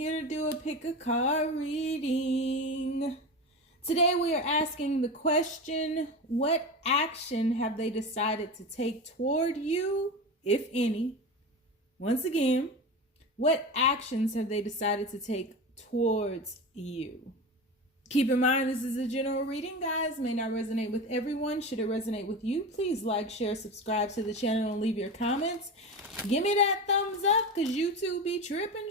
Here to do a pick a card reading. Today we are asking the question, what action have they decided to take toward you, if any? Once again, what actions have they decided to take towards you? Keep in mind, this is a general reading, guys. May not resonate with everyone. Should it resonate with you, please like, share, subscribe to the channel, and leave your comments. Give me that thumbs up, because YouTube be tripping.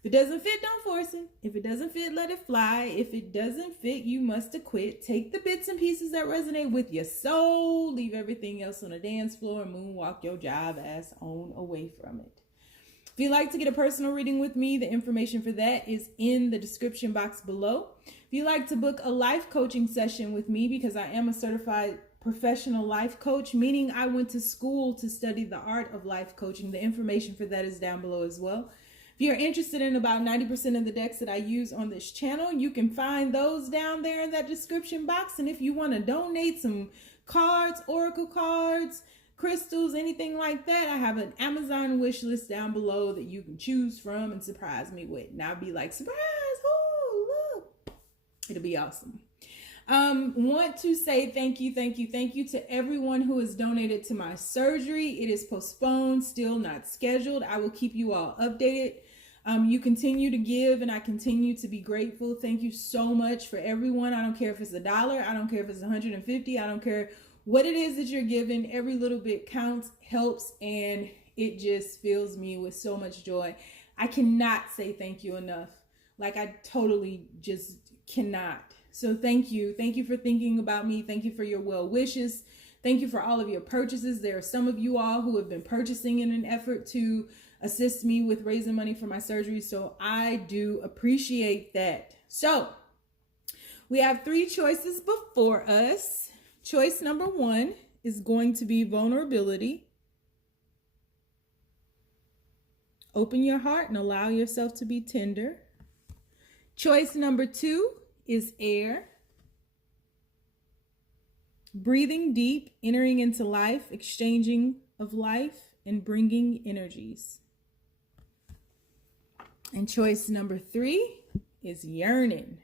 If it doesn't fit, don't force it. If it doesn't fit, let it fly. If it doesn't fit, you must acquit. Take the bits and pieces that resonate with your soul. Leave everything else on the dance floor and moonwalk your jive ass on away from it. If you'd like to get a personal reading with me, the information for that is in the description box below. If you'd like to book a life coaching session with me, because I am a certified professional life coach, meaning I went to school to study the art of life coaching, the information for that is down below as well. If you're interested in about 90% of the decks that I use on this channel, you can find those down there in that description box. And if you want to donate some cards, oracle cards, crystals, anything like that, I have an Amazon wish list down below that you can choose from and surprise me with. And I'll be like, surprise, oh, look. It'll be awesome. Want to say thank you to everyone who has donated to my surgery. It is postponed, still not scheduled. I will keep you all updated. You continue to give, and I continue to be grateful. Thank you so much for everyone. I don't care if it's $1. I don't care if it's 150. I don't care what it is that you're giving. Every little bit counts, helps, and it just fills me with so much joy. I cannot say thank you enough. Like, I totally just cannot. So thank you. Thank you for thinking about me. Thank you for your well wishes. Thank you for all of your purchases. There are some of you all who have been purchasing in an effort to assist me with raising money for my surgery. So I do appreciate that. So we have 3 choices before us. Choice number 1 is going to be vulnerability. Open your heart and allow yourself to be tender. Choice number 2 is air. Breathing deep, entering into life, exchanging of life, and bringing energies. And choice number 3 is yearning.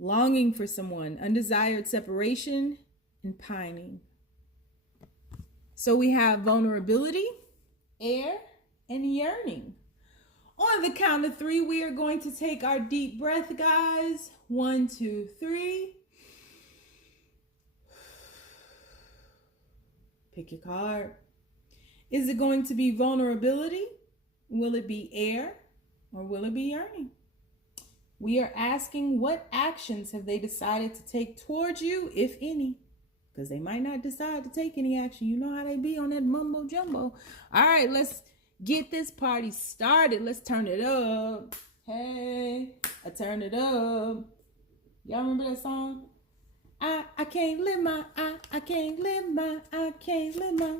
Longing for someone, undesired separation, and pining. So we have vulnerability, air, and yearning. On the count of 3, we are going to take our deep breath, guys. 1, 2, 3. Pick your card. Is it going to be vulnerability? Will it be air? Or will it be yearning? We are asking, what actions have they decided to take towards you, if any? Because they might not decide to take any action. You know how they be on that mumbo jumbo. All right, let's get this party started. Let's turn it up. Hey, I turn it up. Y'all remember that song? I can't live my, I can't live my, I can't live my.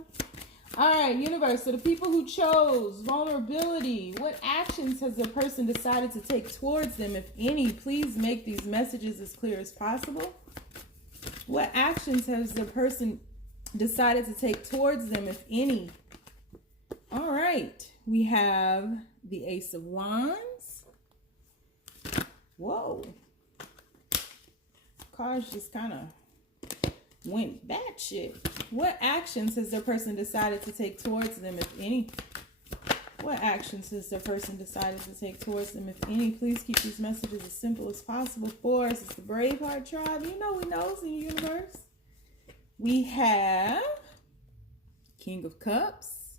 All right, universe, so the people who chose vulnerability, what actions has the person decided to take towards them, if any? Please make these messages as clear as possible. What actions has the person decided to take towards them, if any? All right, we have the Ace of Wands. Whoa. Cards just kind of went batshit. What actions has the person decided to take towards them, if any? What actions has the person decided to take towards them, if any? Please keep these messages as simple as possible for us. It's the Braveheart tribe. You know we knows in the universe. We have King of Cups.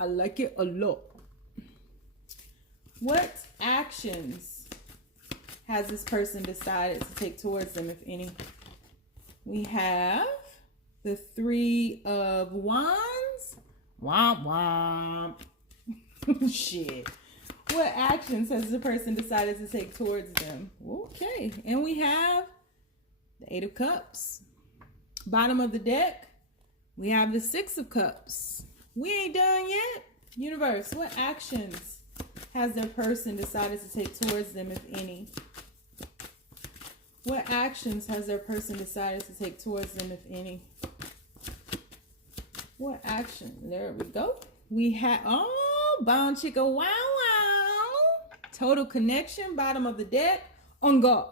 I like it a lot. What actions has this person decided to take towards them, if any? We have the 3 of Wands. Womp womp. Shit. What actions has the person decided to take towards them? Okay. And we have the 8 of Cups. Bottom of the deck, we have the 6 of Cups. We ain't done yet. Universe, what actions has their person decided to take towards them, if any? What actions has their person decided to take towards them, if any? What action? There we go. We have, oh, bound chicka wow wow. Total connection, bottom of the deck, on go.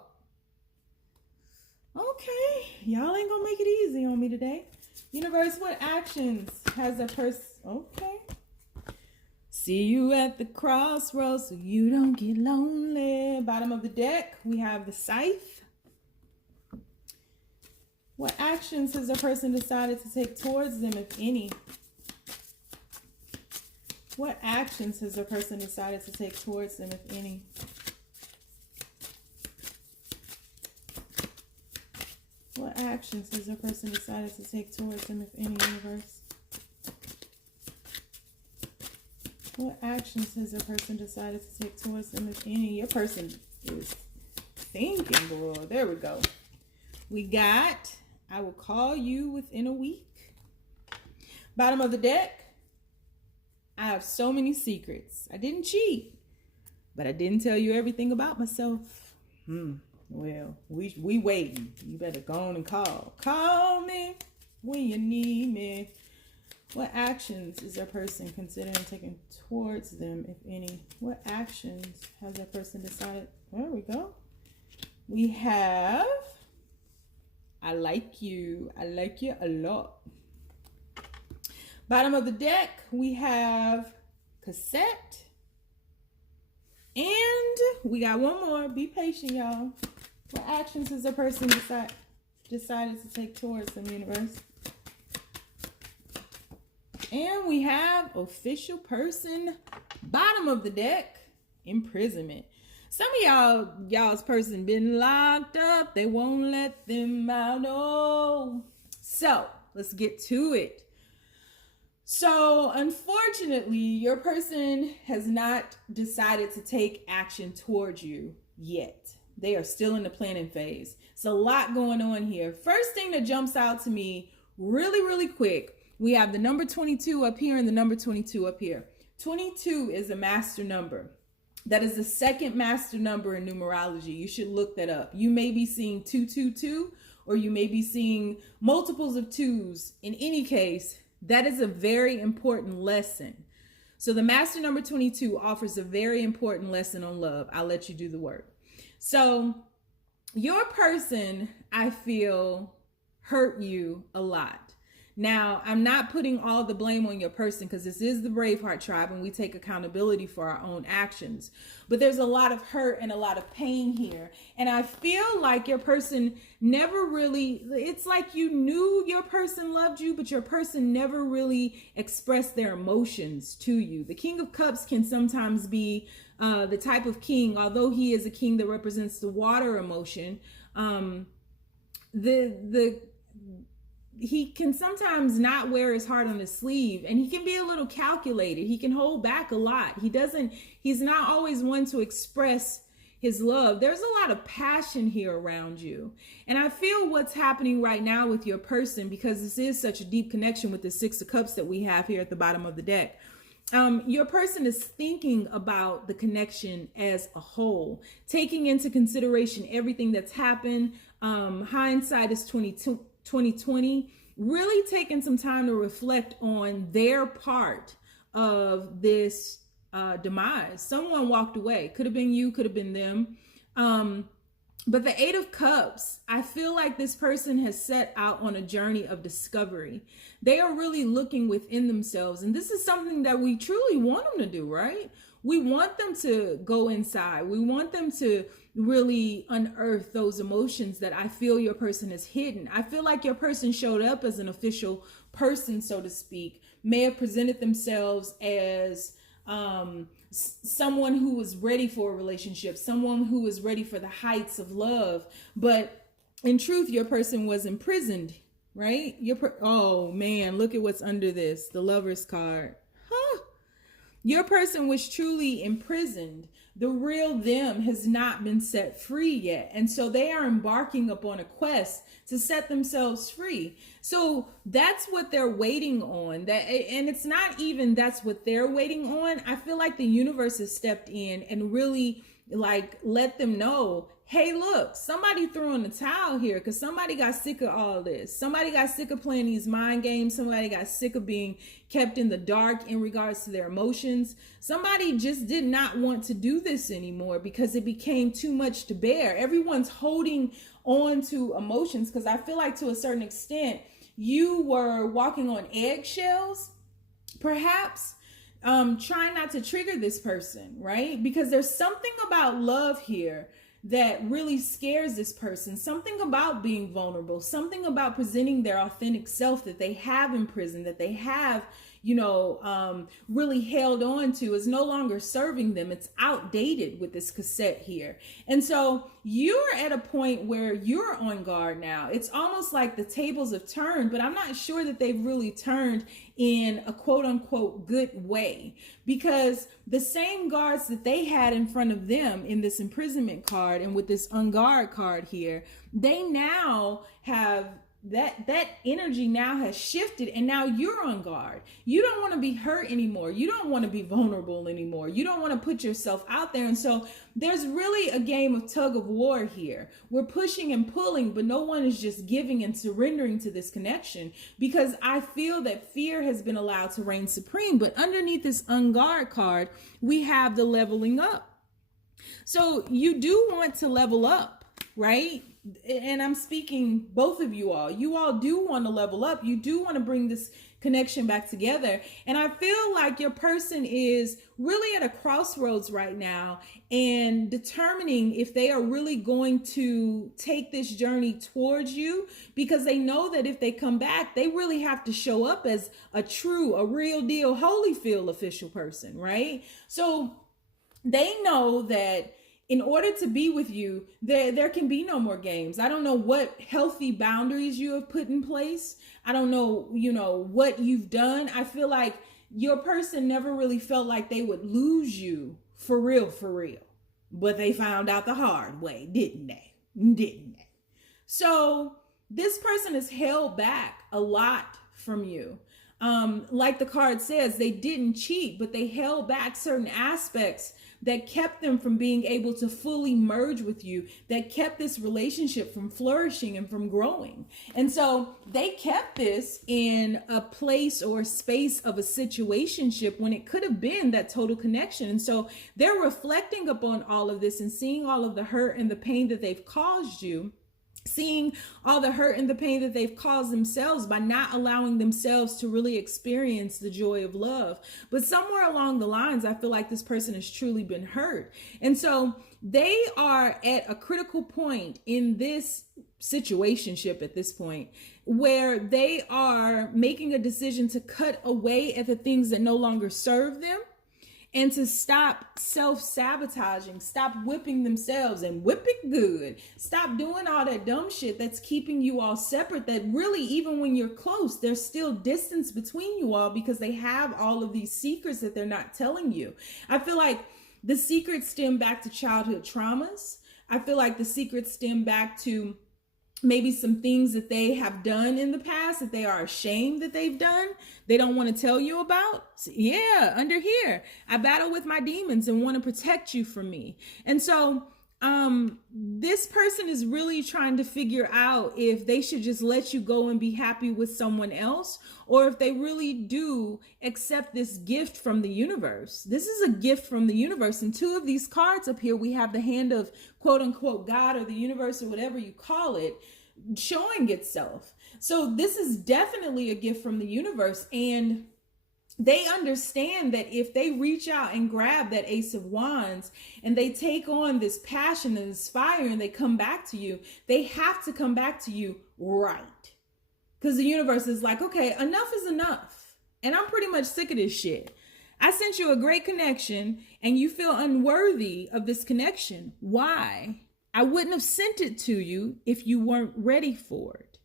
Okay, y'all ain't gonna make it easy on me today. Universe, what actions has a person? Okay. See you at the crossroads so you don't get lonely. Bottom of the deck, we have the scythe. What actions has a person decided to take towards them, if any? What actions has a person decided to take towards them, if any? What actions has a person decided to take towards them, if any, universe? What actions has a person decided to take towards them, if any? Your person is thinking, boy. There we go. We got, I will call you within a week. Bottom of the deck, I have so many secrets. I didn't cheat, but I didn't tell you everything about myself. Well, we waiting. You better go on and call. Call me when you need me. What actions is a person considering taking towards them, if any? What actions has that person decided? There we go. We have, I like you. I like you a lot. Bottom of the deck, we have cassette. And we got one more. Be patient, y'all. What actions has a person decided to take towards them, universe? And we have official person. Bottom of the deck, imprisonment. Some of y'all's person been locked up. They won't let them out. Oh. So let's get to it. So unfortunately, your person has not decided to take action towards you yet. They are still in the planning phase. It's a lot going on here. First thing that jumps out to me really, really quick, we have the number 22 up here and the number 22 up here. 22 is a master number. That is the second master number in numerology. You should look that up. You may be seeing 222, or you may be seeing multiples of twos. In any case, that is a very important lesson. So the master number 22 offers a very important lesson on love. I'll let you do the work. So your person, I feel, hurt you a lot. Now, I'm not putting all the blame on your person because this is the Braveheart tribe and we take accountability for our own actions. But there's a lot of hurt and a lot of pain here. And I feel like your person never really, it's like you knew your person loved you, but your person never really expressed their emotions to you. The King of Cups can sometimes be the type of king, although he is a king that represents the water emotion, he can sometimes not wear his heart on his sleeve, and he can be a little calculated. He can hold back a lot. He's not always one to express his love. There's a lot of passion here around you. And I feel what's happening right now with your person, because this is such a deep connection with the Six of Cups that we have here at the bottom of the deck. Your person is thinking about the connection as a whole, taking into consideration everything that's happened. Hindsight is 2020, really taking some time to reflect on their part of this demise. Someone walked away. Could have been you, could have been them. But the Eight of Cups, I feel like this person has set out on a journey of discovery. They are really looking within themselves. And this is something that we truly want them to do, right? We want them to go inside. We want them to really unearth those emotions that I feel your person has hidden. I feel like your person showed up as an official person, so to speak, may have presented themselves as someone who was ready for a relationship, someone who was ready for the heights of love. But in truth, your person was imprisoned, right? Oh man, look at what's under this, the Lover's card. Your person was truly imprisoned. The real them has not been set free yet. And so they are embarking upon a quest to set themselves free. So that's what they're waiting on. And it's not even that's what they're waiting on. I feel like the universe has stepped in and really like let them know, hey, look, somebody threw in the towel here because somebody got sick of all this. Somebody got sick of playing these mind games. Somebody got sick of being kept in the dark in regards to their emotions. Somebody just did not want to do this anymore because it became too much to bear. Everyone's holding on to emotions because I feel like to a certain extent, you were walking on eggshells, perhaps, trying not to trigger this person, right? Because there's something about love here that really scares this person, something about being vulnerable, something about presenting their authentic self that they have in prison, that they have, really held on to, is no longer serving them. It's outdated with this cassette here. And so you're at a point where you're on guard now. It's almost like the tables have turned, but I'm not sure that they've really turned in a quote unquote good way, because the same guards that they had in front of them in this imprisonment card and with this on guard card here, they now have that energy now has shifted, and now you're on guard. You don't want to be hurt anymore. You don't want to be vulnerable anymore. You don't want to put yourself out there. And so there's really a game of tug of war here. We're pushing and pulling, but no one is just giving and surrendering to this connection, because I feel that fear has been allowed to reign supreme. But underneath this on guard card, we have the leveling up. So you do want to level up, right? And I'm speaking both of you all. You all do want to level up. You do want to bring this connection back together. And I feel like your person is really at a crossroads right now and determining if they are really going to take this journey towards you, because they know that if they come back, they really have to show up as a real deal Holyfield official person, right? So they know that in order to be with you, there can be no more games. I don't know what healthy boundaries you have put in place. I don't know, what you've done. I feel like your person never really felt like they would lose you for real. But they found out the hard way, didn't they? So this person is held back a lot from you. Like the card says, they didn't cheat, but they held back certain aspects that kept them from being able to fully merge with you, that kept this relationship from flourishing and from growing. And so they kept this in a place or space of a situationship when it could have been that total connection. And so they're reflecting upon all of this and seeing all of the hurt and the pain that they've caused you, seeing all the hurt and the pain that they've caused themselves by not allowing themselves to really experience the joy of love. But somewhere along the lines, I feel like this person has truly been hurt. And so they are at a critical point in this situationship at this point, where they are making a decision to cut away at the things that no longer serve them, and to stop self-sabotaging, stop whipping themselves, and whip it good. Stop doing all that dumb shit that's keeping you all separate, that really, even when you're close, there's still distance between you all because they have all of these secrets that they're not telling you. I feel like the secrets stem back to childhood traumas. I feel like the secrets stem back to maybe some things that they have done in the past that they are ashamed that they've done, they don't want to tell you about. So, yeah, under here, I battle with my demons and want to protect you from me. And so this person is really trying to figure out if they should just let you go and be happy with someone else, or if they really do accept this gift from the universe. This is a gift from the universe. And two of these cards up here, we have the hand of quote unquote God or the universe or whatever you call it, showing itself. So this is definitely a gift from the universe. And they understand that if they reach out and grab that Ace of Wands and they take on this passion and this fire and they come back to you, they have to come back to you right. Because the universe is like, okay, enough is enough. And I'm pretty much sick of this shit. I sent you a great connection and you feel unworthy of this connection. Why? I wouldn't have sent it to you if you weren't ready for it.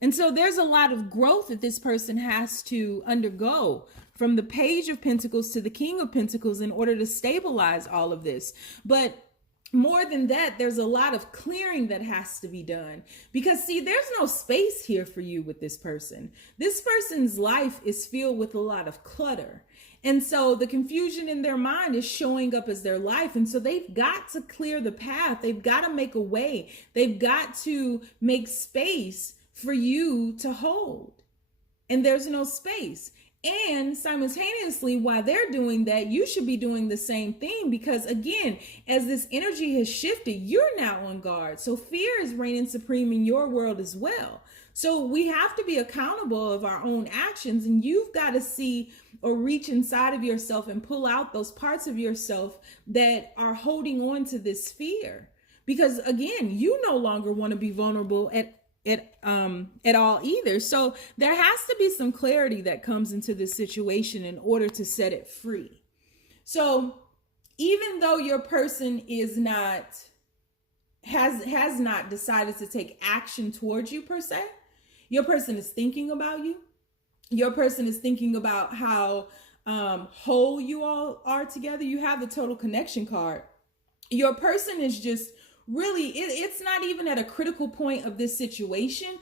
And so there's a lot of growth that this person has to undergo from the Page of Pentacles to the King of Pentacles in order to stabilize all of this. But more than that, there's a lot of clearing that has to be done, because see, there's no space here for you with this person. This person's life is filled with a lot of clutter. And so the confusion in their mind is showing up as their life. And so they've got to clear the path. They've got to make a way. They've got to make space for you to hold. And there's no space. And simultaneously, while they're doing that, you should be doing the same thing, because again, as this energy has shifted, you're now on guard. So fear is reigning supreme in your world as well. So we have to be accountable of our own actions, and you've got to see or reach inside of yourself and pull out those parts of yourself that are holding on to this fear. Because again, you no longer want to be vulnerable at all either. So there has to be some clarity that comes into this situation in order to set it free. So even though your person has not decided to take action towards you per se, your person is thinking about you. Your person is thinking about how whole you all are together. You have the total connection card. Your person is just really, it's not even at a critical point of this situation.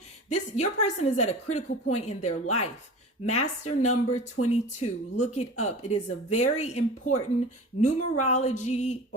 Your person is at a critical point in their life. Master number 22. Look it up. It is a very important numerology.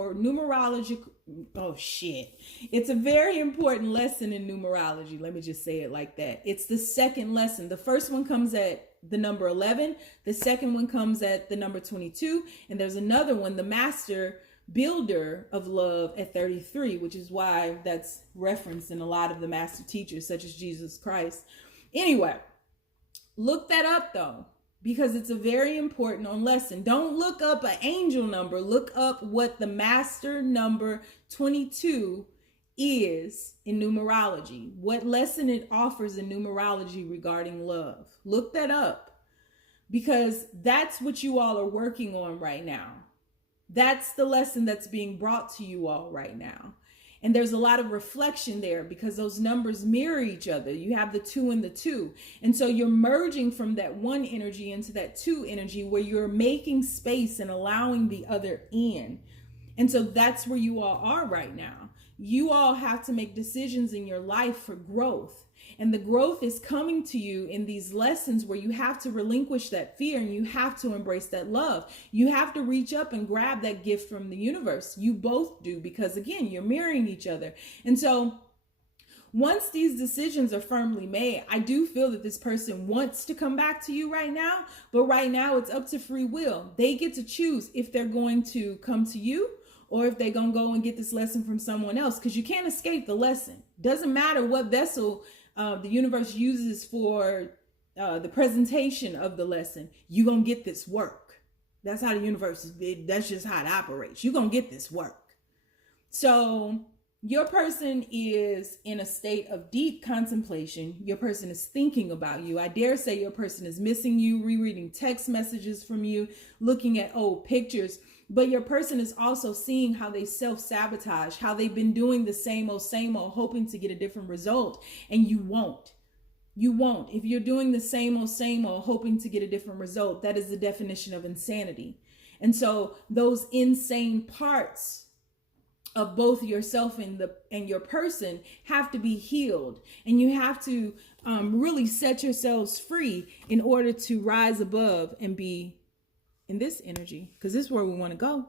It's a very important lesson in numerology. Let me just say it like that. It's the second lesson. The first one comes at the number 11. The second one comes at the number 22. And there's another one, the Master Builder of Love, at 33, which is why that's referenced in a lot of the master teachers, such as Jesus Christ. Anyway, look that up though, because it's a very important lesson. Don't look up an angel number. Look up what the master number 22 is in numerology, what lesson it offers in numerology regarding love. Look that up, because that's what you all are working on right now. That's the lesson that's being brought to you all right now. And there's a lot of reflection there, because those numbers mirror each other. You have the 2 and the 2. And so you're merging from that 1 energy into that 2 energy, where you're making space and allowing the other in. And so that's where you all are right now. You all have to make decisions in your life for growth. And the growth is coming to you in these lessons where you have to relinquish that fear and you have to embrace that love. You have to reach up and grab that gift from the universe. You both do, because again, you're mirroring each other. And so once these decisions are firmly made, I do feel that this person wants to come back to you right now, but right now it's up to free will. They get to choose if they're going to come to you or if they're going to go and get this lesson from someone else, because you can't escape the lesson. Doesn't matter what vessel the universe uses for the presentation of the lesson. You're going to get this work. That's how the universe is. That's just how it operates. You're going to get this work. So your person is in a state of deep contemplation. Your person is thinking about you. I dare say your person is missing you, rereading text messages from you, looking at old pictures. But your person is also seeing how they self-sabotage, how they've been doing the same old, hoping to get a different result. And you won't. You won't. If you're doing the same old, hoping to get a different result, that is the definition of insanity. And so those insane parts of both yourself and your person have to be healed. And you have to really set yourselves free in order to rise above and be in this energy, because this is where we want to go.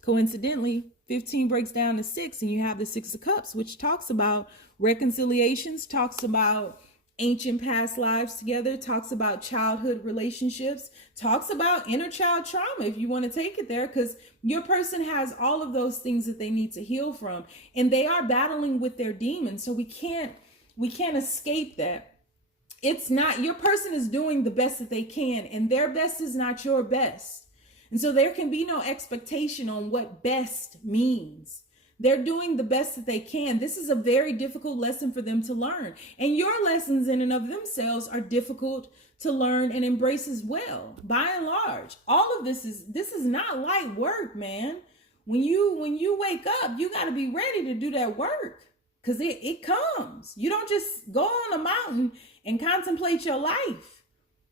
Coincidentally, 15 breaks down to 6, and you have the 6 of Cups, which talks about reconciliations, talks about ancient past lives together, talks about childhood relationships, talks about inner child trauma, if you want to take it there, because your person has all of those things that they need to heal from, and they are battling with their demons. So we can't escape that. It's not, your person is doing the best that they can, and their best is not your best. And so there can be no expectation on what best means. They're doing the best that they can. This is a very difficult lesson for them to learn. And your lessons in and of themselves are difficult to learn and embrace as well. By and large, all of this is not light work, man. When you wake up, you got to be ready to do that work, because it comes. You don't just go on a mountain and contemplate your life.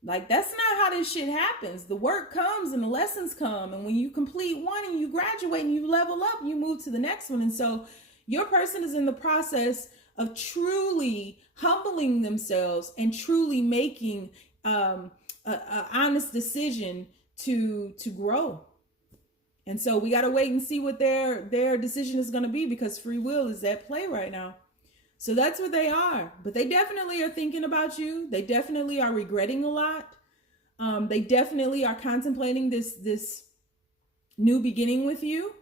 Like, that's not how this shit happens. The work comes and the lessons come. And when you complete one and you graduate and you level up, you move to the next one. And so your person is in the process of truly humbling themselves and truly making an honest decision to grow. And so we got to wait and see what their decision is going to be, because free will is at play right now. So that's what they are. But they definitely are thinking about you. They definitely are regretting a lot. They definitely are contemplating this new beginning with you.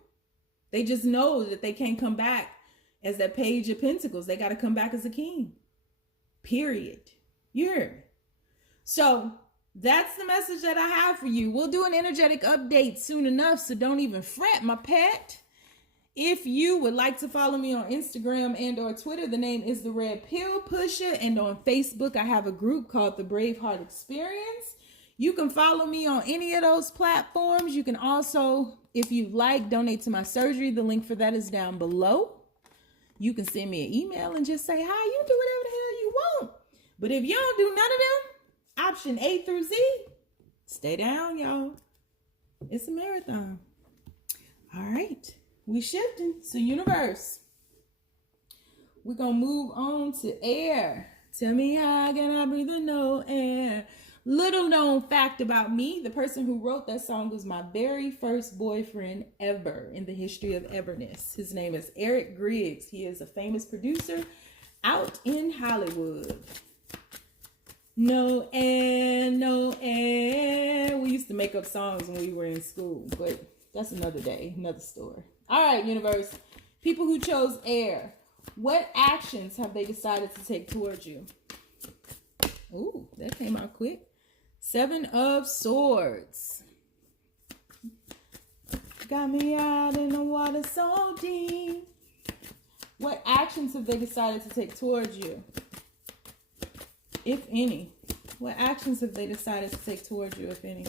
They just know that they can't come back as that Page of Pentacles. They got to come back as a king. Period. You hear me? So that's the message that I have for you. We'll do an energetic update soon enough, so don't even fret, my pet. If you would like to follow me on Instagram and or Twitter, the name is The Red Pill Pusher. And on Facebook, I have a group called Thebraveheart Experience. You can follow me on any of those platforms. You can also, if you'd like, donate to my surgery. The link for that is down below. You can send me an email and just say, hi, you do whatever the hell you want. But if you don't do none of them, option A through Z, stay down, y'all. It's a marathon. All right. We shifting. So universe, we're going to move on to air. Tell me how can I breathe in no air? Little known fact about me, the person who wrote that song was my very first boyfriend ever in the history of everness. His name is Eric Griggs. He is a famous producer out in Hollywood. No air, no air. We used to make up songs when we were in school, but that's another day, another story. All right, universe. People who chose air, what actions have they decided to take towards you? Ooh, that came out quick. 7 of Swords. Got me out in the water so deep. What actions have they decided to take towards you? If any. What actions have they decided to take towards you, if any?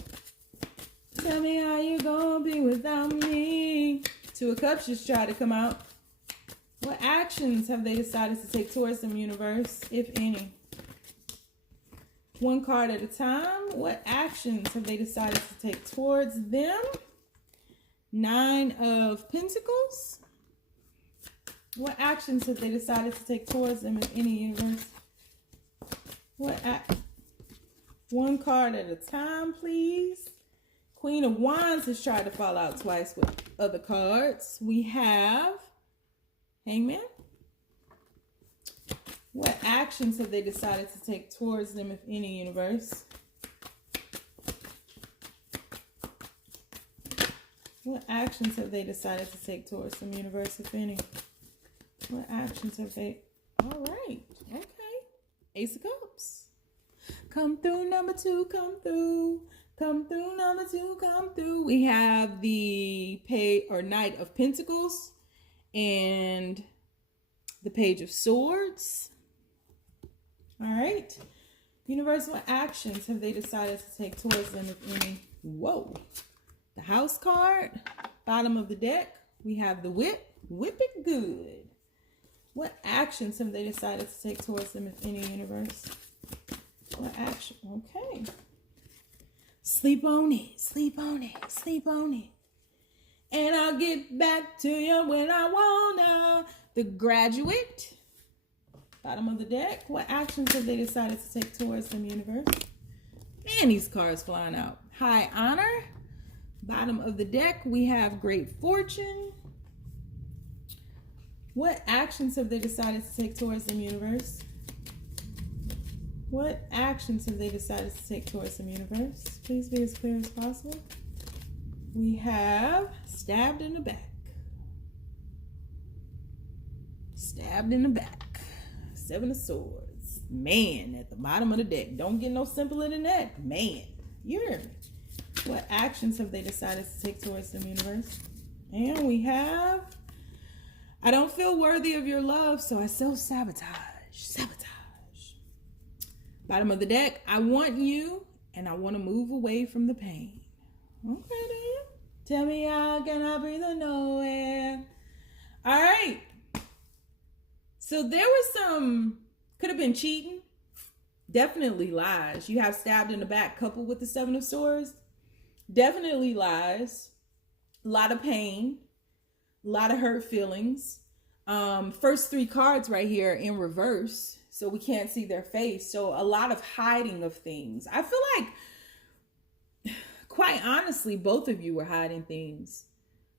Tell me how you gonna be without me. 2 of Cups just tried to come out. What actions have they decided to take towards them, universe, if any? 1 card at a time. What actions have they decided to take towards them? 9 of Pentacles. What actions have they decided to take towards them, if any, universe? 1 card at a time, please. Queen of Wands has tried to fall out twice with other cards. We have Hangman. What actions have they decided to take towards them, if any, universe? What actions have they decided to take towards them, universe, if any? What actions have they... All right. Okay. Ace of Cups. Come through, number 2. Come through. Come through, number 2. Come through. We have the Knight of Pentacles and the Page of Swords. All right. Universe, what actions have they decided to take towards them, if any? Whoa. The House card. Bottom of the deck. We have the Whip. Whip it good. What actions have they decided to take towards them, if any, universe? What action? Okay. Sleep on it. Sleep on it. Sleep on it. And I'll get back to you when I wanna. The Graduate. Bottom of the deck. What actions have they decided to take towards them, universe? Man, these cards flying out. High Honor. Bottom of the deck, we have Great Fortune. What actions have they decided to take towards them, universe? What actions have they decided to take towards them, universe? Please be as clear as possible. We have Stabbed in the Back. Stabbed in the back. 7 of Swords. Man, at the bottom of the deck. Don't get no simpler than that. Man, you hear me? What actions have they decided to take towards them, universe? And we have, I don't feel worthy of your love, so I self-sabotage. Sabotage. Bottom of the deck, I want you, and I want to move away from the pain. Okay, then. Tell me how can I breathe in nowhere? All right. So there was some, could have been cheating. Definitely lies. You have Stabbed in the Back coupled with the 7 of Swords. Definitely lies. A lot of pain. A lot of hurt feelings. First 3 cards right here in reverse. So we can't see their face. So a lot of hiding of things. I feel like quite honestly, both of you were hiding things,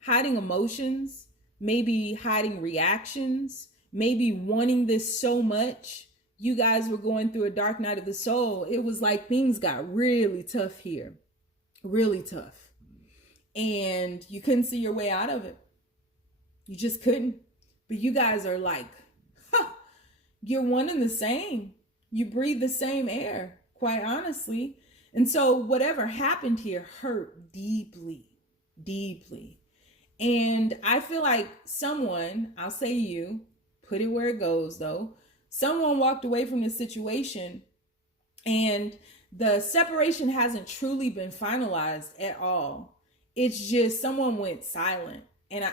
hiding emotions, maybe hiding reactions, maybe wanting this so much. You guys were going through a dark night of the soul. It was like things got really tough here, really tough. And you couldn't see your way out of it. You just couldn't. But you guys are like, you're one and the same. You breathe the same air, quite honestly. And so whatever happened here hurt deeply, deeply. And I feel like someone, I'll say you, put it where it goes though, someone walked away from this situation and the separation hasn't truly been finalized at all. It's just someone went silent. And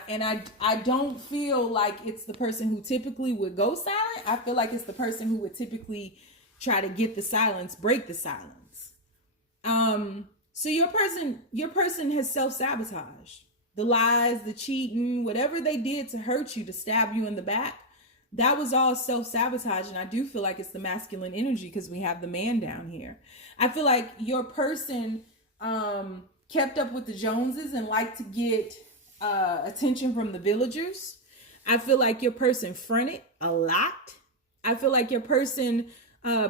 I don't feel like it's the person who typically would go silent. I feel like it's the person who would typically try to get the silence, break the silence. So your person has self-sabotaged. The lies, the cheating, whatever they did to hurt you, to stab you in the back, that was all self-sabotage. And I do feel like it's the masculine energy because we have the man down here. I feel like your person kept up with the Joneses and liked to get attention from the villagers. I feel like your person fronted a lot. I feel like your person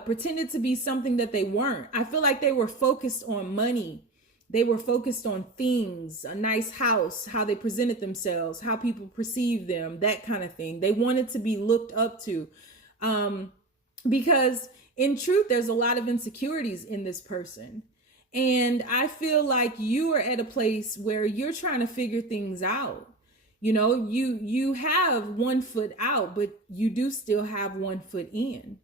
pretended to be something that they weren't. I feel like they were focused on money. They were focused on things, a nice house, how they presented themselves, how people perceive them, that kind of thing. They wanted to be looked up to because in truth, there's a lot of insecurities in this person. And I feel like you are at a place where you're trying to figure things out. You know, you have 1 foot out, but you do still have 1 foot in.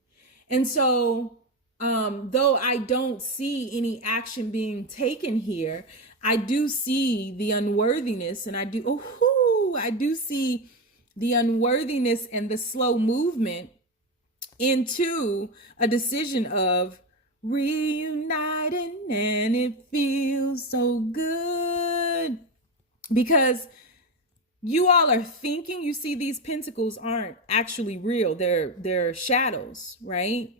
And so, though I don't see any action being taken here, I do see the unworthiness, and I do see the unworthiness and the slow movement into a decision of reuniting, and it feels so good because you all are thinking, you see these pentacles aren't actually real. They're shadows, right?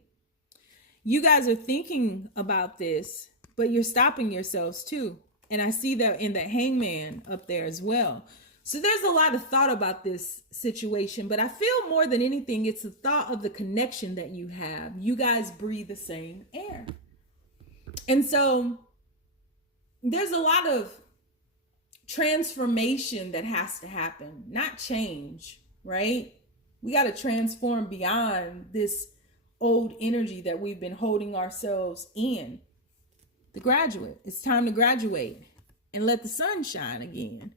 You guys are thinking about this, but you're stopping yourselves too. And I see that in the hangman up there as well. So there's a lot of thought about this situation, but I feel more than anything, it's the thought of the connection that you have. You guys breathe the same air. And so there's a lot of transformation that has to happen, not change, right? We got to transform beyond this old energy that we've been holding ourselves in. The graduate, it's time to graduate and let the sun shine again.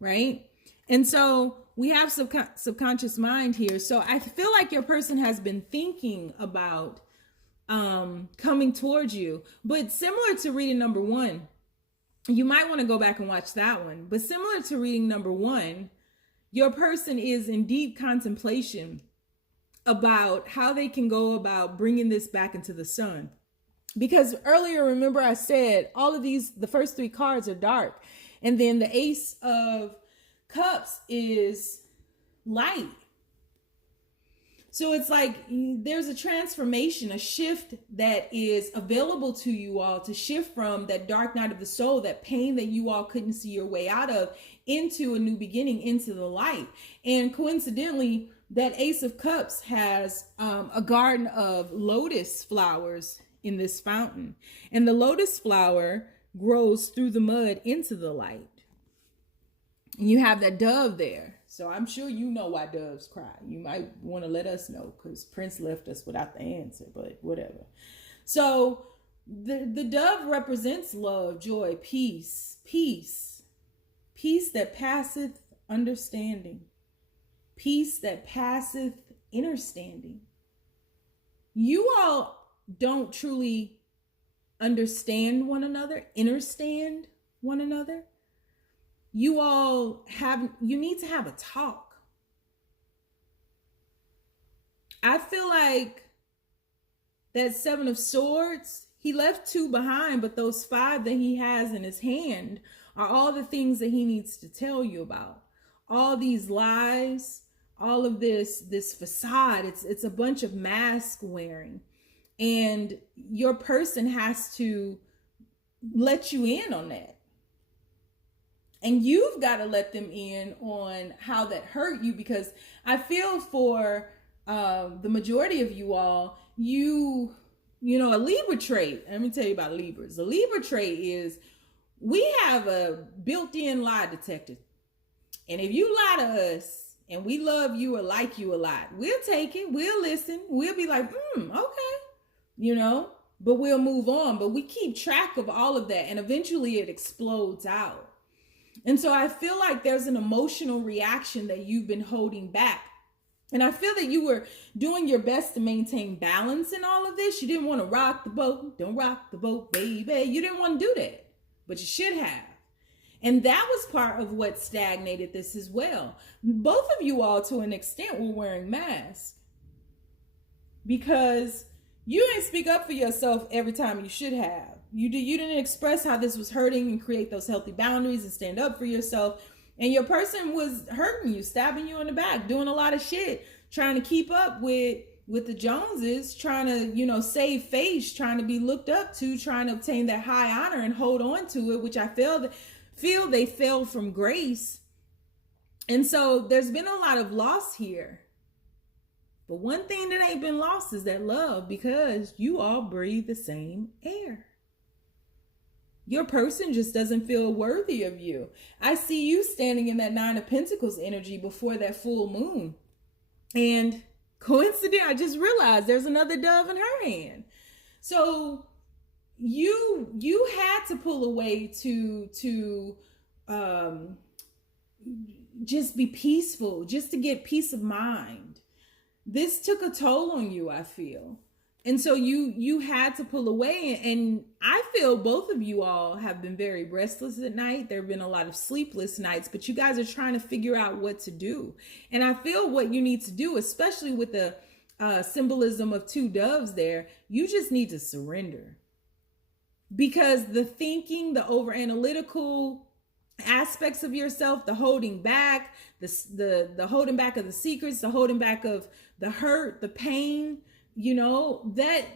Right? And so we have subconscious mind here. So I feel like your person has been thinking about coming towards you, but similar to reading number 1, you might want to go back and watch that one. But similar to reading number 1, your person is in deep contemplation about how they can go about bringing this back into the sun. Because earlier, remember I said all of these, the first 3 cards are dark. And then the Ace of Cups is light. So it's like there's a transformation, a shift that is available to you all to shift from that dark night of the soul, that pain that you all couldn't see your way out of, into a new beginning, into the light. And coincidentally, that Ace of Cups has a garden of lotus flowers in this fountain. And the lotus flower grows through the mud into the light. And you have that dove there. So I'm sure you know why doves cry. You might want to let us know because Prince left us without the answer, but whatever. So the dove represents love, joy, peace that passeth understanding, peace that passeth understanding. You all don't truly understand one another, understand one another. You need to have a talk. I feel like that 7 of Swords, he left 2 behind, but those 5 that he has in his hand are all the things that he needs to tell you about. All these lies, all of this facade, it's a bunch of mask wearing. And your person has to let you in on that. And you've got to let them in on how that hurt you, because I feel for the majority of you all, you know, a Libra trait. Let me tell you about Libras. The Libra trait is we have a built-in lie detector. And if you lie to us and we love you or like you a lot, we'll take it, we'll listen, we'll be like, okay, you know, but we'll move on. But we keep track of all of that, and eventually it explodes out. And so I feel like there's an emotional reaction that you've been holding back. And I feel that you were doing your best to maintain balance in all of this. You didn't want to rock the boat. Don't rock the boat, baby. You didn't want to do that, but you should have. And that was part of what stagnated this as well. Both of you all, to an extent, were wearing masks because you didn't speak up for yourself every time you should have. You didn't express how this was hurting and create those healthy boundaries and stand up for yourself. And your person was hurting you, stabbing you in the back, doing a lot of shit, trying to keep up with the Joneses, trying to, you know, save face, trying to be looked up to, trying to obtain that high honor and hold on to it, which I feel they fell from grace. And so there's been a lot of loss here. But one thing that ain't been lost is that love, because you all breathe the same air. Your person just doesn't feel worthy of you. I see you standing in that Nine of Pentacles energy before that full moon. And coincidentally, I just realized there's another dove in her hand. So you had to pull away to just be peaceful, just to get peace of mind. This took a toll on you, I feel. And so you had to pull away, and I feel both of you all have been very restless at night. There have been a lot of sleepless nights, but you guys are trying to figure out what to do. And I feel what you need to do, especially with the symbolism of two doves there, you just need to surrender. Because the thinking, the over-analytical aspects of yourself, the holding back, the holding back of the secrets, the holding back of the hurt, the pain, you know,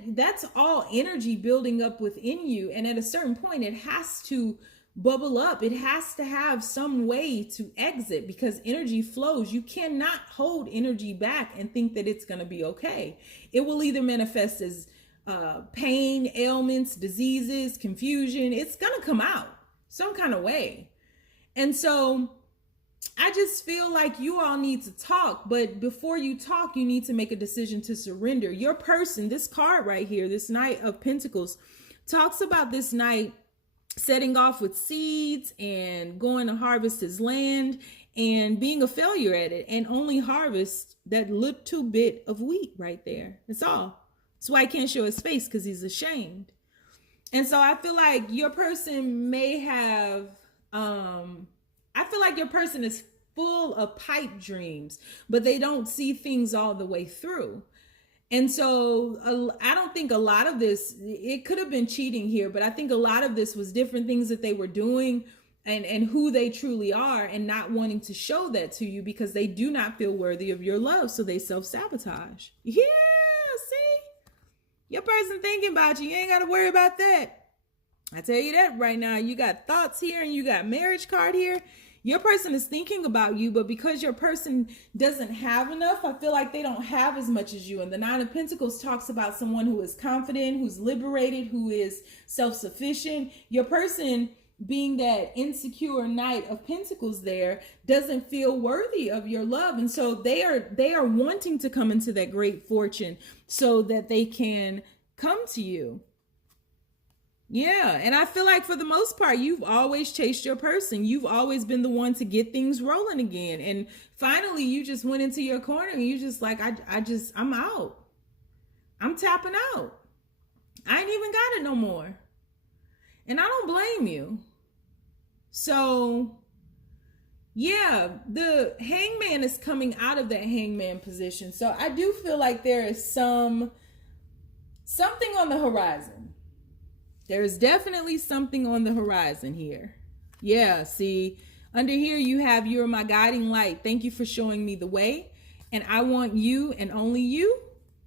that's all energy building up within you. And at a certain point, it has to bubble up. It has to have some way to exit, because energy flows. You cannot hold energy back and think that it's going to be okay. It will either manifest as pain, ailments, diseases, confusion. It's going to come out some kind of way. And so I just feel like you all need to talk, but before you talk, you need to make a decision to surrender. Your person, this card right here, this Knight of Pentacles, talks about this knight setting off with seeds and going to harvest his land and being a failure at it, and only harvest that little bit of wheat right there. That's all. That's why he can't show his face, because he's ashamed. And so I feel like your person may have... I feel like your person is full of pipe dreams, but they don't see things all the way through. And so I don't think a lot of this, it could have been cheating here, but I think a lot of this was different things that they were doing and who they truly are, and not wanting to show that to you because they do not feel worthy of your love. So they self-sabotage. Yeah, see? Your person thinking about you. You ain't got to worry about that. I tell you that right now. You got thoughts here and you got marriage card here. Your person is thinking about you, but because your person doesn't have enough, I feel like they don't have as much as you. And the Nine of Pentacles talks about someone who is confident, who's liberated, who is self-sufficient. Your person, being that insecure Knight of Pentacles there, doesn't feel worthy of your love. And so they are wanting to come into that great fortune so that they can come to you. Yeah, and I feel like for the most part, you've always chased your person. You've always been the one to get things rolling again. And finally, you just went into your corner and you just like, I'm out. I'm tapping out. I ain't even got it no more. And I don't blame you. So, yeah, the Hangman is coming out of that Hangman position. So I do feel like there is something on the horizon. There's definitely something on the horizon here. Yeah, see, under here you have, you're my guiding light. Thank you for showing me the way. And I want you and only you.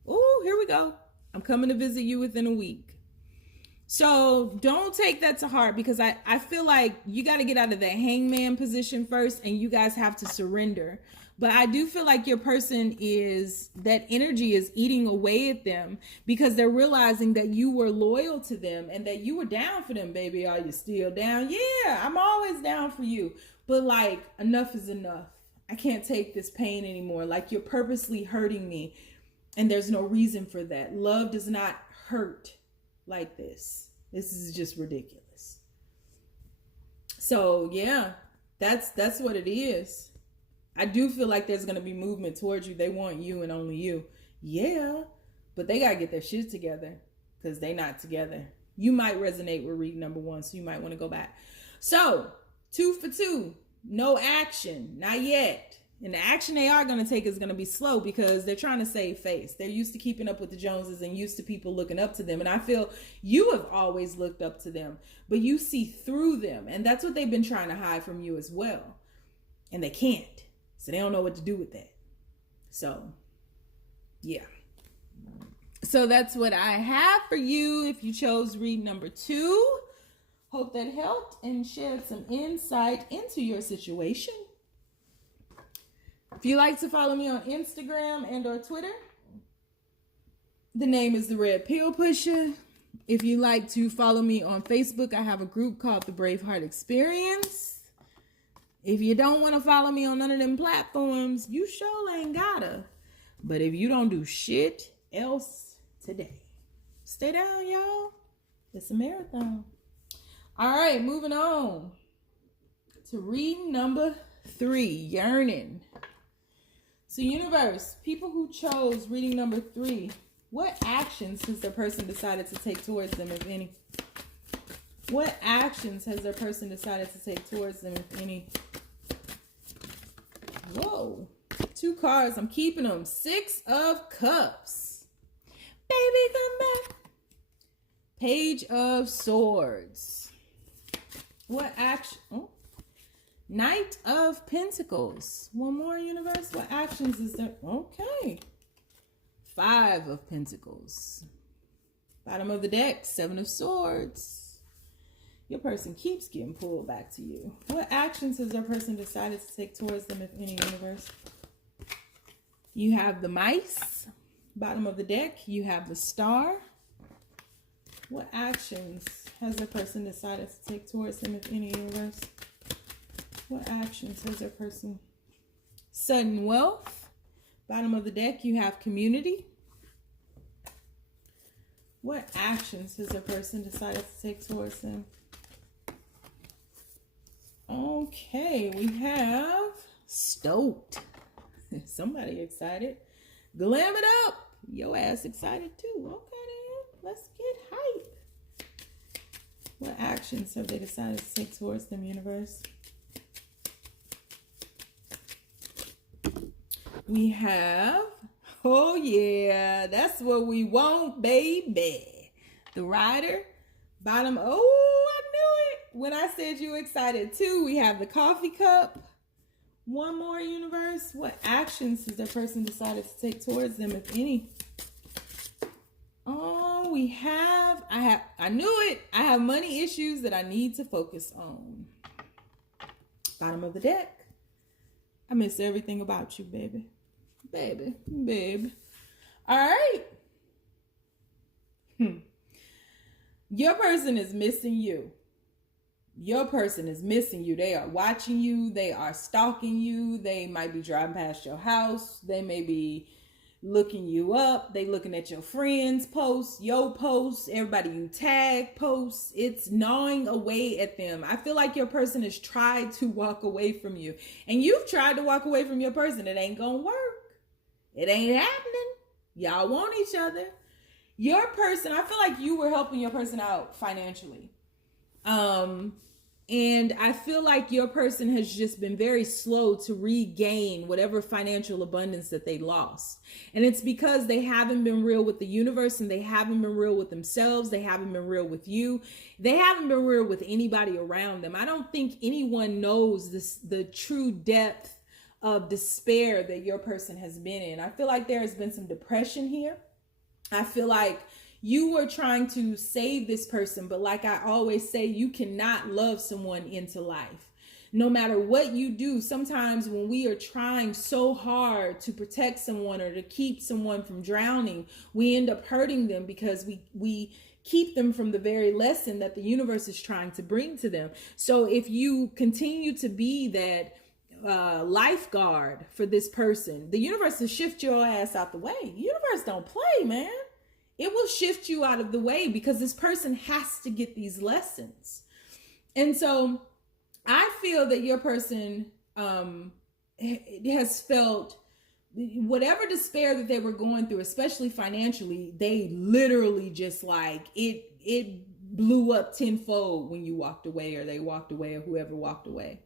Oh, here we go. I'm coming to visit you within a week. So don't take that to heart, because I feel like you got to get out of that hangman position first, and you guys have to surrender. But I do feel like your person is, that energy is eating away at them, because they're realizing that you were loyal to them and that you were down for them, baby. Are you still down? Yeah, I'm always down for you. But like, enough is enough. I can't take this pain anymore. Like, you're purposely hurting me, and there's no reason for that. Love does not hurt like this. This is just ridiculous. So yeah, that's what it is. I do feel like there's going to be movement towards you. They want you and only you. Yeah, but they got to get their shit together, because they not together. You might resonate with reading number 1, so you might want to go back. So 2 for 2, no action, not yet. And the action they are going to take is going to be slow, because they're trying to save face. They're used to keeping up with the Joneses and used to people looking up to them. And I feel you have always looked up to them, but you see through them. And that's what they've been trying to hide from you as well. And they can't. So they don't know what to do with that. So, yeah. So that's what I have for you if you chose read number 2. Hope that helped and shed some insight into your situation. If you like to follow me on Instagram and or Twitter, the name is The Red Pill Pusher. If you like to follow me on Facebook, I have a group called Thebraveheart Experience. If you don't want to follow me on none of them platforms, you sure ain't gotta. But if you don't do shit else today, stay down, y'all. It's a marathon. All right, moving on to reading number 3, Yearning. So universe, people who chose reading number 3, what actions has their person decided to take towards them, if any? What actions has their person decided to take towards them, if any? Whoa, 2 cards. I'm keeping them. 6 of Cups. Baby, come back. Page of Swords. What action? Oh. Knight of Pentacles. One more, universe. What actions is there? Okay. 5 of Pentacles. Bottom of the deck, 7 of Swords. Your person keeps getting pulled back to you. What actions has their person decided to take towards them, if any, universe? You have the Mice. Bottom of the deck, you have the Star. What actions has their person decided to take towards them, if any, universe? What actions has their person? Sudden Wealth. Bottom of the deck, you have Community. What actions has their person decided to take towards them? Okay, we have Stoked. Somebody excited. Glam it up. Your ass excited too. Okay then, let's get hype. What actions have they decided to take towards them, universe? We have, oh yeah, that's what we want, baby. The Rider. Bottom, oh, I knew it. When I said you excited too, we have the Coffee Cup. One more, universe. What actions has the person decided to take towards them, if any? Oh, we have, I knew it. I have money issues that I need to focus on. Bottom of the deck. I miss everything about you, baby. Babe. All right. Your person is missing you. Your person is missing you. They are watching you. They are stalking you. They might be driving past your house. They may be looking you up. They looking at your friends' posts, your posts, everybody you tag posts. It's gnawing away at them. I feel like your person has tried to walk away from you. And you've tried to walk away from your person. It ain't gonna work. It ain't happening. Y'all want each other. Your person, I feel like you were helping your person out financially. And I feel like your person has just been very slow to regain whatever financial abundance that they lost. And it's because they haven't been real with the universe, and they haven't been real with themselves. They haven't been real with you. They haven't been real with anybody around them. I don't think anyone knows the true depth of despair that your person has been in. I feel like there has been some depression here. I feel like you were trying to save this person. But like I always say, you cannot love someone into life. No matter what you do, sometimes when we are trying so hard to protect someone or to keep someone from drowning, we end up hurting them because we keep them from the very lesson that the universe is trying to bring to them. So if you continue to be that lifeguard for this person, the universe will shift your ass out the way. The universe don't play, man. It will shift you out of the way because this person has to get these lessons. And so I feel that your person has felt whatever despair that they were going through, especially financially. They literally just like it blew up tenfold when you walked away, or they walked away, or whoever walked away.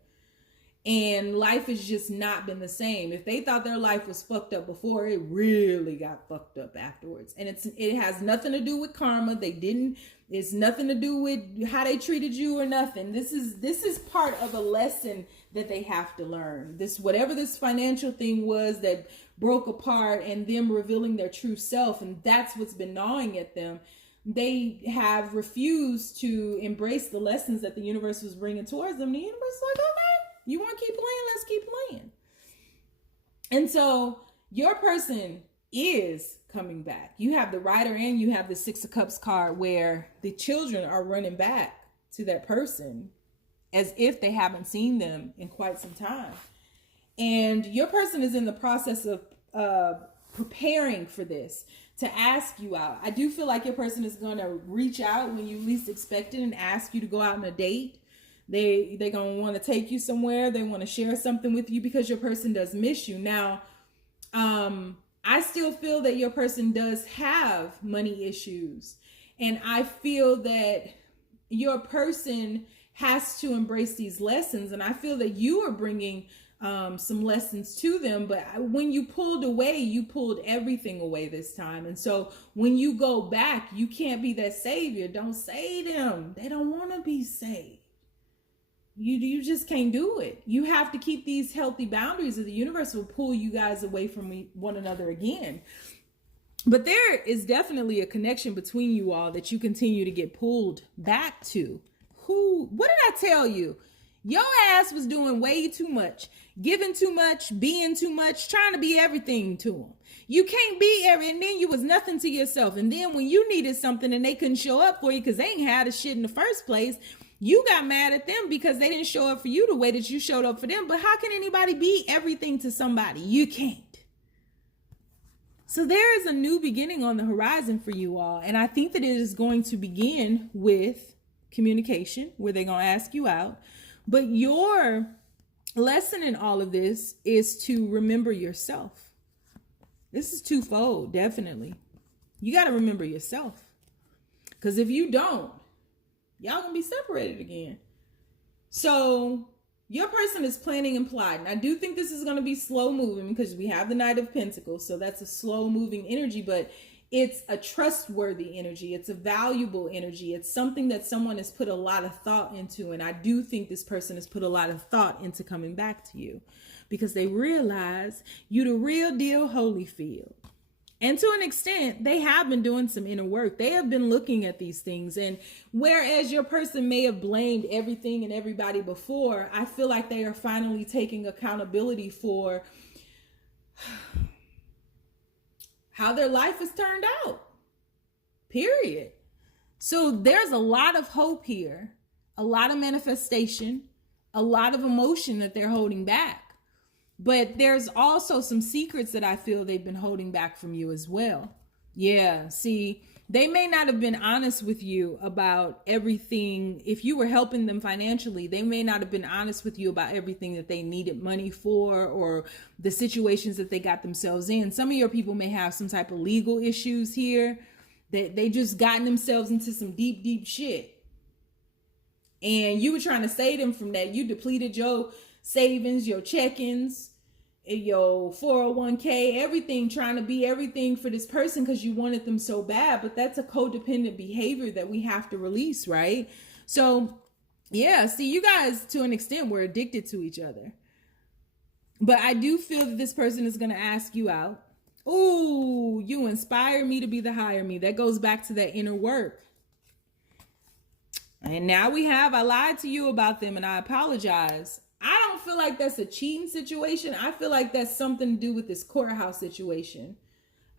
And life has just not been the same. If they thought their life was fucked up before, it really got fucked up afterwards. And it has nothing to do with karma. It's nothing to do with how they treated you or nothing. This is part of a lesson that they have to learn. Whatever this financial thing was that broke apart, and them revealing their true self, and that's what's been gnawing at them. They have refused to embrace the lessons that the universe was bringing towards them. The universe is like, okay, you want to keep playing? Let's keep playing. And so your person is coming back. You have the Rider and you have the Six of Cups card, where the children are running back to that person as if they haven't seen them in quite some time. And your person is in the process of preparing for this, to ask you out. I do feel like your person is going to reach out when you least expect it and ask you to go out on a date. They're going to want to take you somewhere. They want to share something with you because your person does miss you. Now, I still feel that your person does have money issues. And I feel that your person has to embrace these lessons. And I feel that you are bringing some lessons to them. But when you pulled away, you pulled everything away this time. And so when you go back, you can't be that savior. Don't save them. They don't want to be saved. You just can't do it. You have to keep these healthy boundaries, or the universe will pull you guys away from one another again. But there is definitely a connection between you all that you continue to get pulled back to. What did I tell you? Your ass was doing way too much, giving too much, being too much, trying to be everything to them. You can't be and then you was nothing to yourself. And then when you needed something and they couldn't show up for you because they ain't had a shit in the first place, you got mad at them because they didn't show up for you the way that you showed up for them. But how can anybody be everything to somebody? You can't. So there is a new beginning on the horizon for you all. And I think that it is going to begin with communication, where they're going to ask you out. But your lesson in all of this is to remember yourself. This is twofold, definitely. You got to remember yourself. Because if you don't, y'all gonna be separated again. So your person is planning and plotting. I do think this is going to be slow moving because we have the Knight of Pentacles. So that's a slow moving energy, but it's a trustworthy energy. It's a valuable energy. It's something that someone has put a lot of thought into. And I do think this person has put a lot of thought into coming back to you because they realize you the real deal Holyfield. And to an extent, they have been doing some inner work. They have been looking at these things. And whereas your person may have blamed everything and everybody before, I feel like they are finally taking accountability for how their life has turned out. Period. So there's a lot of hope here, a lot of manifestation, a lot of emotion that they're holding back. But there's also some secrets that I feel they've been holding back from you as well. Yeah, see, they may not have been honest with you about everything. If you were helping them financially, they may not have been honest with you about everything that they needed money for or the situations that they got themselves in. Some of your people may have some type of legal issues here. They just gotten themselves into some deep, deep shit. And you were trying to save them from that. You depleted your savings, your check-ins, your 401k, everything, trying to be everything for this person because you wanted them so bad. But that's a codependent behavior that we have to release, right? So yeah, see, you guys to an extent were addicted to each other. But I do feel that this person is going to ask you out. Ooh, you inspire me to be the higher me. That goes back to that inner work. And now we have, I lied to you about them and I apologize. I don't feel like that's a cheating situation. I feel like that's something to do with this courthouse situation.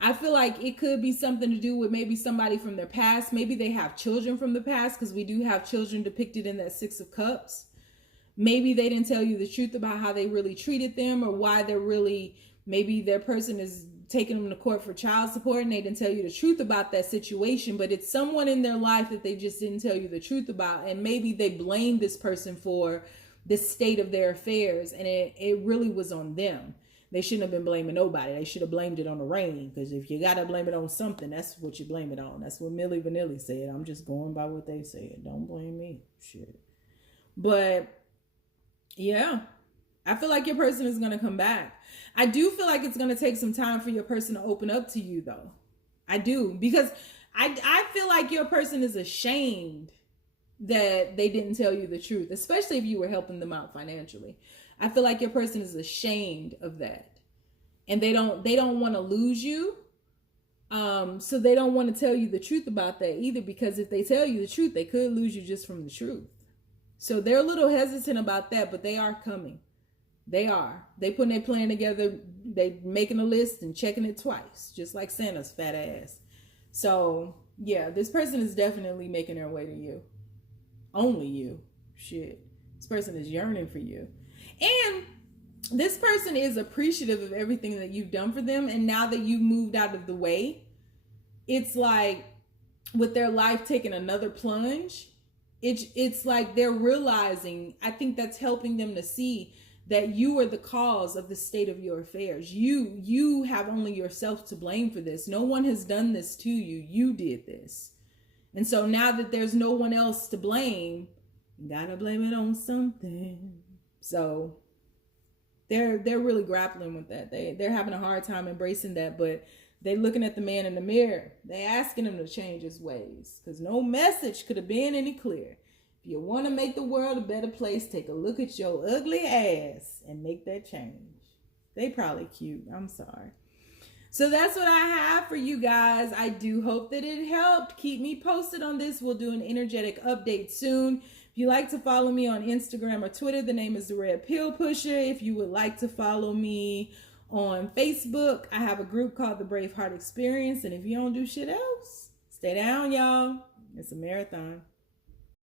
I feel like it could be something to do with maybe somebody from their past. Maybe they have children from the past, because we do have children depicted in that Six of Cups. Maybe they didn't tell you the truth about how they really treated them, or why they're really, maybe their person is taking them to court for child support and they didn't tell you the truth about that situation, but it's someone in their life that they just didn't tell you the truth about. And maybe they blamed this person for the state of their affairs, and it really was on them. They shouldn't have been blaming nobody. They should have blamed it on the rain, because if you got to blame it on something, that's what you blame it on. That's what Milli Vanilli said. I'm just going by what they said. Don't blame me. Shit. But yeah, I feel like your person is going to come back. I do feel like it's going to take some time for your person to open up to you, though. I do, because I feel like your person is ashamed that they didn't tell you the truth, especially if you were helping them out financially. I feel like your person is ashamed of that, and they don't want to lose you. So they don't want to tell you the truth about that either, because if they tell you the truth, they could lose you just from the truth. So they're a little hesitant about that, but they are coming. They are. They putting their plan together. They making a list and checking it twice, just like Santa's fat ass. So yeah, this person is definitely making their way to you. Only you. Shit. This person is yearning for you. And this person is appreciative of everything that you've done for them. And now that you've moved out of the way, it's like with their life taking another plunge, it's like they're realizing, I think that's helping them to see that you are the cause of the state of your affairs. You have only yourself to blame for this. No one has done this to you. You did this. And so now that there's no one else to blame, you gotta blame it on something. So they're really grappling with that. They're having a hard time embracing that, but they're looking at the man in the mirror. They're asking him to change his ways, because no message could have been any clearer. If you want to make the world a better place, take a look at your ugly ass and make that change. They probably cute. I'm sorry. So that's what I have for you guys. I do hope that it helped. Keep me posted on this. We'll do an energetic update soon. If you like to follow me on Instagram or Twitter, the name is The Red Pill Pusher. If you would like to follow me on Facebook, I have a group called the Braveheart Experience. And if you don't do shit else, stay down, y'all. It's a marathon.